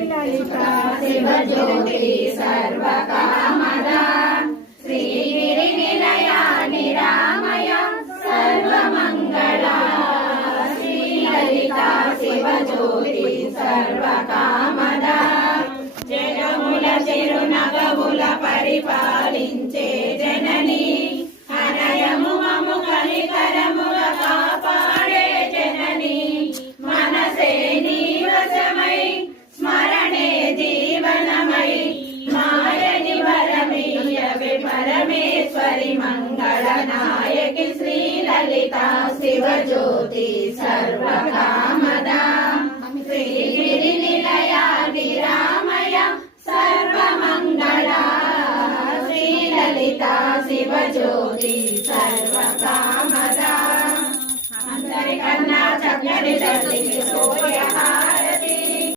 ललिता शिवज्योति सर्वकामदा श्रीगिरिनिलया निरामय सर्वमङ्गला श्रीललिता शिवज्योति सर्वकामदा జగముల చిరునగముల పరిపాలించే జనని హనయము మము కనికరముల కాపాడే జనని మనసే నీవశమై స్మరణే జీవనమై మాయని వరమీయవే పరమేశ్వరి మంగళనాయకి శ్రీ లలితా శివజ్యోతి సర్వకామదా శ్రీగిరి నిలయా విరామయ సర్వమంగళా శ్రీ లలితా శివజ్యోతి సర్వకామదా అందరికన్నా చక్కని తల్లికి సోయహార